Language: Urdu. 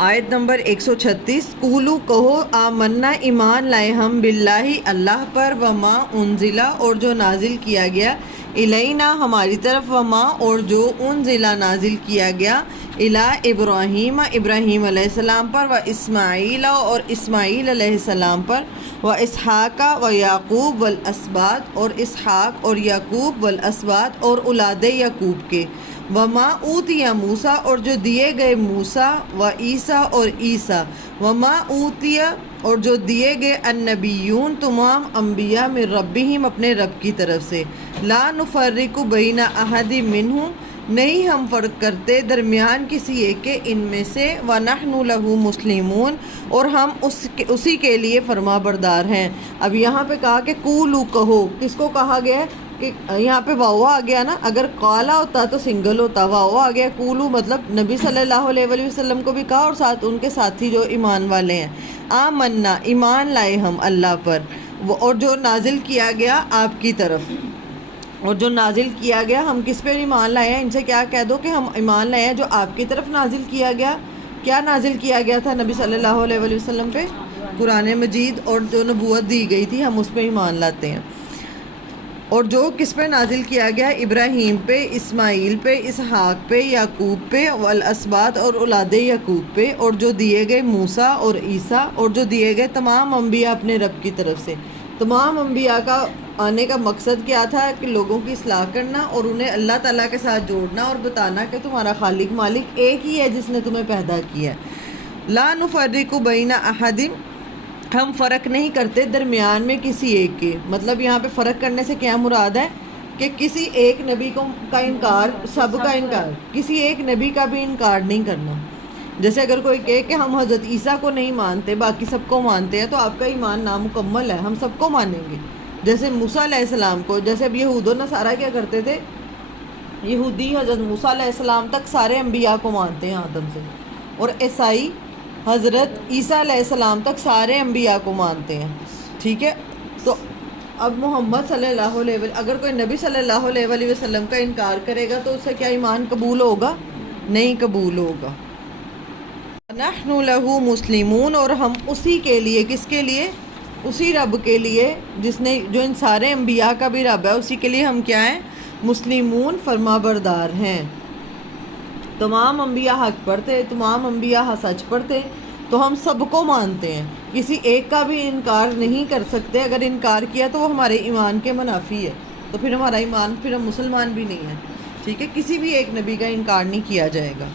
آیت نمبر 136، قولو کہو آمنا ایمان لائے ہم باللہ اللہ پر، وما انزلہ اور جو نازل کیا گیا، الینا ہماری طرف، وما اور جو انزلہ نازل کیا گیا، الی ابراہیم ابراہیم علیہ السلام پر، و اسماعیل اور اسماعیل علیہ السلام پر، و اسحاق و یعقوب والاسباط اور اسحاق اور یعقوب والاسباط اور اولاد یعقوب کے، وما اوتی موسیٰ اور جو دیے گئے موسیٰ، و عیسیٰ اور عیسیٰ، وما اوتی اور جو دیے گئے النبیون تمام انبیاء من ربہم اپنے رب کی طرف سے، لا نفرق بین احد منہم نہیں ہم فرق کرتے درمیان کسی ایک کے ان میں سے، وَنَحْنُ لَهُ مُسْلِمُونَ اور ہم اسی کے لیے فرما بردار ہیں۔ اب یہاں پہ کہا کہ قولو کہو، کس کو کہا گیا ہے کہ یہاں پہ واو آ گیا نا، اگر قالا ہوتا تو سنگل ہوتا، واو آ گیا، قولو مطلب نبی صلی اللہ علیہ وآلہ وسلم کو بھی کہا اور ساتھ ان کے ساتھی جو ایمان والے ہیں۔ آمنا ایمان لائے ہم اللہ پر، اور جو نازل کیا گیا آپ کی طرف، اور جو نازل کیا گیا ہم کس پہ ایمان لائے ہیں، ان سے کیا کہہ دو کہ ہم ایمان لائے ہیں جو آپ کی طرف نازل کیا گیا۔ کیا نازل کیا گیا تھا نبی صلی اللہ علیہ وآلہ وسلم پہ؟ قرآن مجید، اور جو نبوت دی گئی تھی ہم اس پہ ایمان لاتے ہیں۔ اور جو کس پہ نازل کیا گیا؟ ابراہیم پہ، اسماعیل پہ، اسحاق پہ، یعقوب پہ، والاسباط اور اولاد یعقوب پہ، اور جو دیے گئے موسیٰ اور عیسیٰ، اور جو دیے گئے تمام انبیاء اپنے رب کی طرف سے۔ تمام انبیاء کا آنے کا مقصد کیا تھا؟ کہ لوگوں کی اصلاح کرنا اور انہیں اللہ تعالیٰ کے ساتھ جوڑنا اور بتانا کہ تمہارا خالق مالک ایک ہی ہے جس نے تمہیں پیدا کیا ہے۔ لا نفرق بین احد ہم فرق نہیں کرتے درمیان میں کسی ایک کے، مطلب یہاں پہ فرق کرنے سے کیا مراد ہے کہ کسی ایک نبی کا انکار، سب کا انکار، کسی ایک نبی کا بھی انکار نہیں کرنا۔ جیسے اگر کوئی کہے کہ ہم حضرت عیسیٰ کو نہیں مانتے باقی سب کو مانتے ہیں، تو آپ کا ایمان نامکمل ہے، ہم سب کو مانیں گے۔ جیسے موسیٰ علیہ السلام کو، جیسے اب یہود و نصارہ کیا کرتے تھے، یہودی حضرت موسیٰ علیہ السلام تک سارے انبیاء کو مانتے ہیں آدم سے، اور عیسائی حضرت عیسیٰ علیہ السلام تک سارے انبیاء کو مانتے ہیں، ٹھیک ہے۔ تو اب محمد صلی اللہ علیہ وسلم، اگر کوئی نبی صلی اللہ علیہ وآلہ وسلم کا انکار کرے گا تو اس سے کیا ایمان قبول ہوگا؟ نہیں قبول ہوگا۔ نحن لہ مسلمون اور ہم اسی کے لیے، کس کے لیے؟ اسی رب کے لیے جس نے، جو ان سارے انبیاء کا بھی رب ہے، اسی کے لیے ہم کیا ہیں؟ مسلمون، فرما بردار ہیں۔ تمام انبیاء حق پر تھے، تمام انبیاء سچ پر تھے، تو ہم سب کو مانتے ہیں، کسی ایک کا بھی انکار نہیں کر سکتے۔ اگر انکار کیا تو وہ ہمارے ایمان کے منافی ہے، تو پھر ہمارا ایمان، پھر ہم مسلمان بھی نہیں ہیں، ٹھیک ہے۔ کسی بھی ایک نبی کا انکار نہیں کیا جائے گا۔